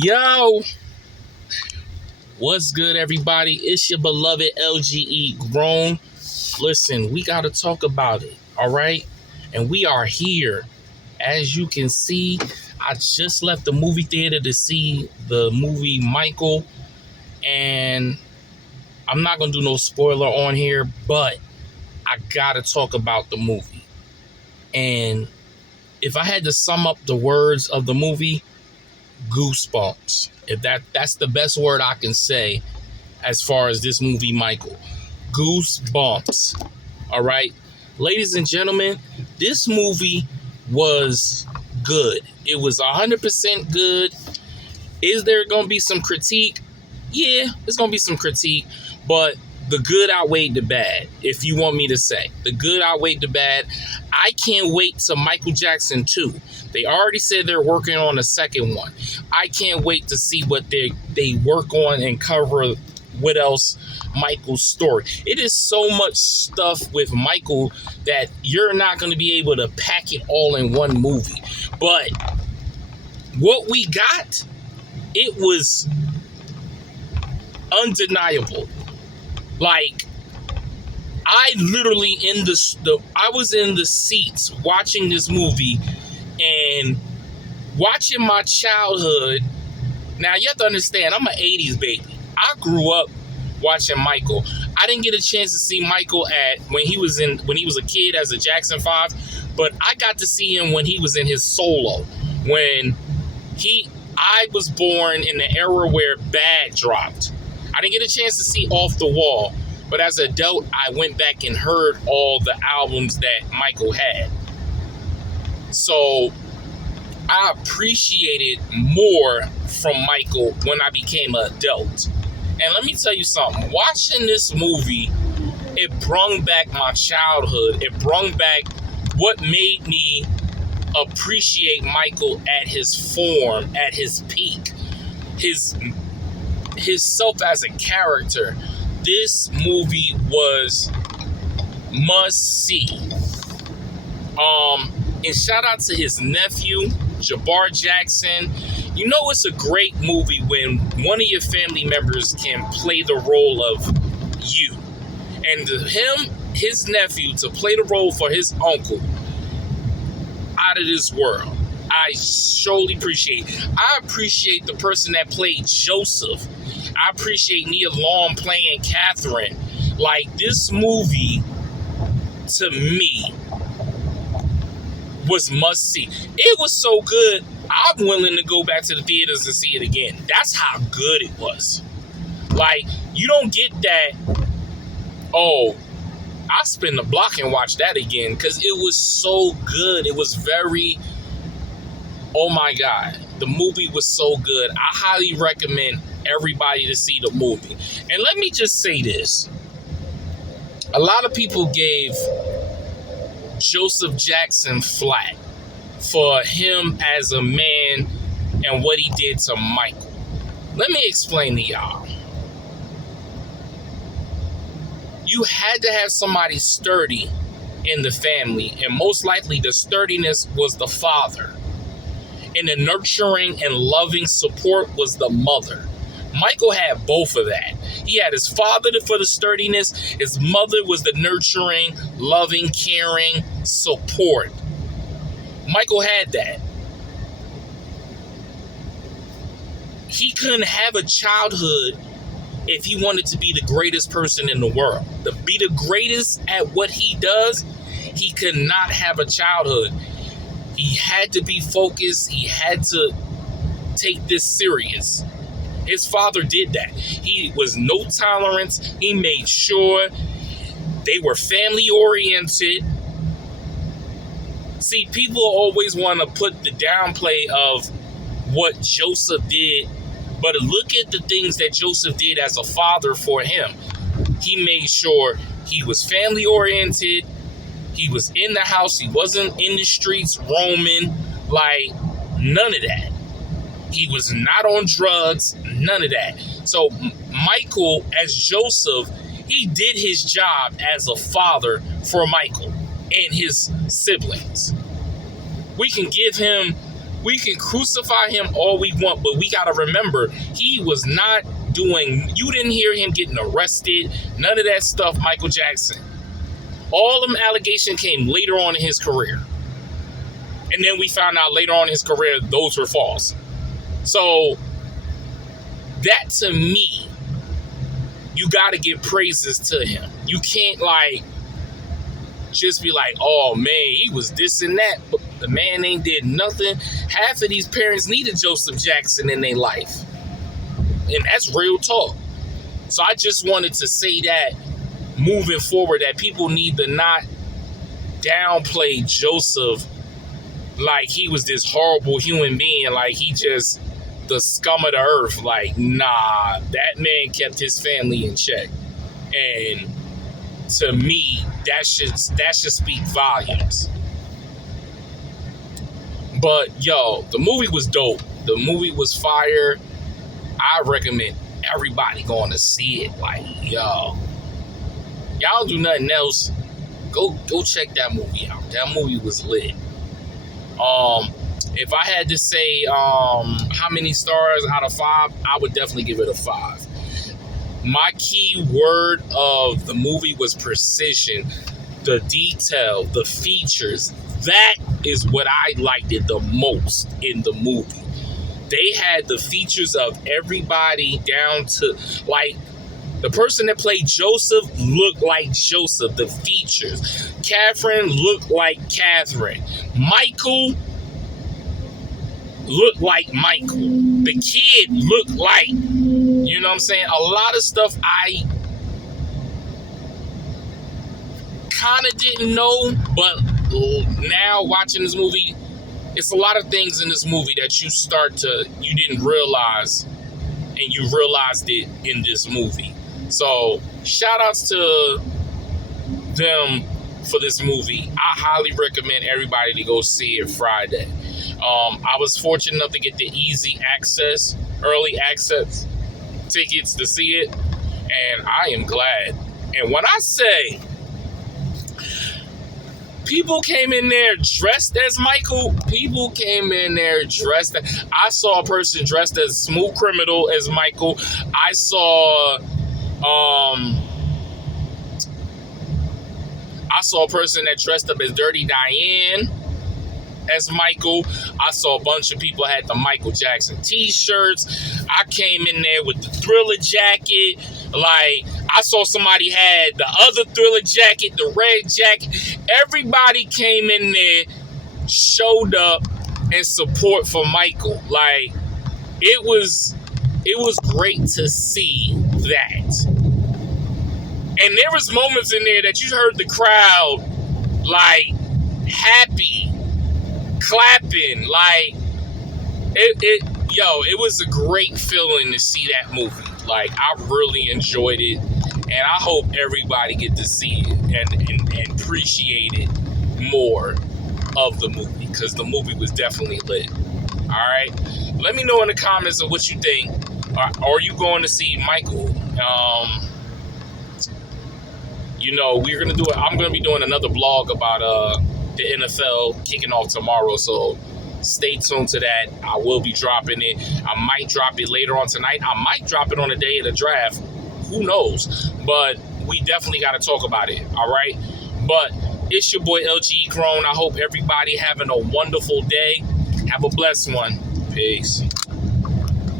Yo, what's good, everybody? It's your beloved LGE Grown. Listen, we got to talk about it, all right? And we are here. As you can see, I just left the movie theater to see the movie Michael. And I'm not going to do no spoiler on here, but I got to talk about the movie. And if I had to sum up the words of the movie, goosebumps. If that's the best word I can say as far as this movie, Michael. Goosebumps. All right. Ladies and gentlemen, this movie was good. It was 100% good. Is there going to be some critique? Yeah, there's going to be some critique, but the good outweighed the bad, if you want me to say. The good outweighed the bad. I can't wait to Michael Jackson 2. They already said they're working on a second one. I can't wait to see what they work on and cover what else Michael's story. It is so much stuff with Michael that you're not going to be able to pack it all in one movie. But what we got, it was undeniable. Like, I literally I was in the seats watching this movie and watching my childhood. Now you have to understand, I'm an 80s baby. I grew up watching Michael. I didn't get a chance to see Michael when he was a kid as a Jackson 5, but I got to see him when he was in his solo. I was born in the era where Bad dropped. I didn't get a chance to see Off the Wall, but as an adult, I went back and heard all the albums that Michael had. So I appreciated more from Michael when I became an adult. And let me tell you something. Watching this movie, it brought back my childhood. It brought back what made me appreciate Michael at his form, at his peak, his self as a character. This movie was must see. And shout out to his nephew, Jabbar Jackson. You know it's a great movie when one of your family members can play the role of you. And his nephew, to play the role for his uncle, out of this world. I surely appreciate. I appreciate the person that played Joseph. I appreciate Nia Long playing Catherine. Like, this movie, to me, was must see. It was so good, I'm willing to go back to the theaters and see it again. That's how good it was. Like, you don't get that, oh, I spin the block and watch that again, because it was so good. It was very, oh my God, the movie was so good. I highly recommend everybody to see the movie. And let me just say this. A lot of people gave Joseph Jackson flack for him as a man and what he did to Michael. Let me explain to y'all. You had to have somebody sturdy in the family, and most likely the sturdiness was the father, and the nurturing and loving support was the mother. Michael had both of that. He had his father for the sturdiness. His mother was the nurturing, loving, caring support. Michael had that. He couldn't have a childhood if he wanted to be the greatest person in the world. To be the greatest at what he does, he could not have a childhood. He had to be focused. He had to take this serious. His father did that. He was no tolerance. He made sure they were family oriented. See, people always want to put the downplay of what Joseph did, but look at the things that Joseph did as a father for him. He made sure he was family oriented. He was in the house. He wasn't in the streets roaming. Like, none of that. He was not on drugs, none of that. So Michael, as Joseph, he did his job as a father for Michael and his siblings. We can give him We can crucify him all we want, but we got to remember, he was not doing, you didn't hear him getting arrested, none of that stuff, Michael Jackson. All them allegations came later on in his career. And then we found out later on in his career, those were false. So, that to me, you got to give praises to him. You can't like, just be like, oh man, he was this and that, but the man ain't did nothing. Half of these parents needed Joseph Jackson in their life. And that's real talk. So I just wanted to say that moving forward, that people need to not downplay Joseph like he was this horrible human being, like he just the scum of the earth. Like, nah, that man kept his family in check. And to me, that should speak volumes. But yo, the movie was dope. The movie was fire. I recommend everybody going to see it. Like, yo, y'all do nothing else, go check that movie out. That movie was lit. If I had to say how many stars out of 5, I would definitely give it a 5. My key word of the movie was precision, the detail, the features. That is what I liked it the most in the movie. They had the features of everybody down to, like, the person that played Joseph looked like Joseph, the features. Catherine looked like Catherine. Michael looked like Michael. The kid looked like, you know what I'm saying? A lot of stuff I kind of didn't know, but now watching this movie, it's a lot of things in this movie that you didn't realize, and you realized it in this movie. So shout outs to them for this movie. I highly recommend everybody to go see it Friday. I was fortunate enough to get the early access tickets to see it, and I am glad. And when I say people came in there dressed as Michael, I saw a person dressed as Smooth Criminal as Michael. I saw a person that dressed up as Dirty Diane as Michael. I saw a bunch of people had the Michael Jackson t-shirts. I came in there with the Thriller jacket. Like, I saw somebody had the other Thriller jacket, the red jacket. Everybody came in there, showed up in support for Michael. Like, it was great to see that. And there was moments in there that you heard the crowd, like, happy, clapping. Like, it was a great feeling to see that movie. Like, I really enjoyed it. And I hope everybody get to see it and appreciate it more of the movie. Because the movie was definitely lit. Alright? Let me know in the comments of what you think. Are you going to see Michael? I'm going to be doing another vlog about the NFL kicking off tomorrow, so stay tuned to that. I will be dropping it. I might drop it later on tonight. I might drop it on the day of the draft. Who knows? But we definitely got to talk about it, all right? But it's your boy LGE Grown. I hope everybody having a wonderful day. Have a blessed one. Peace.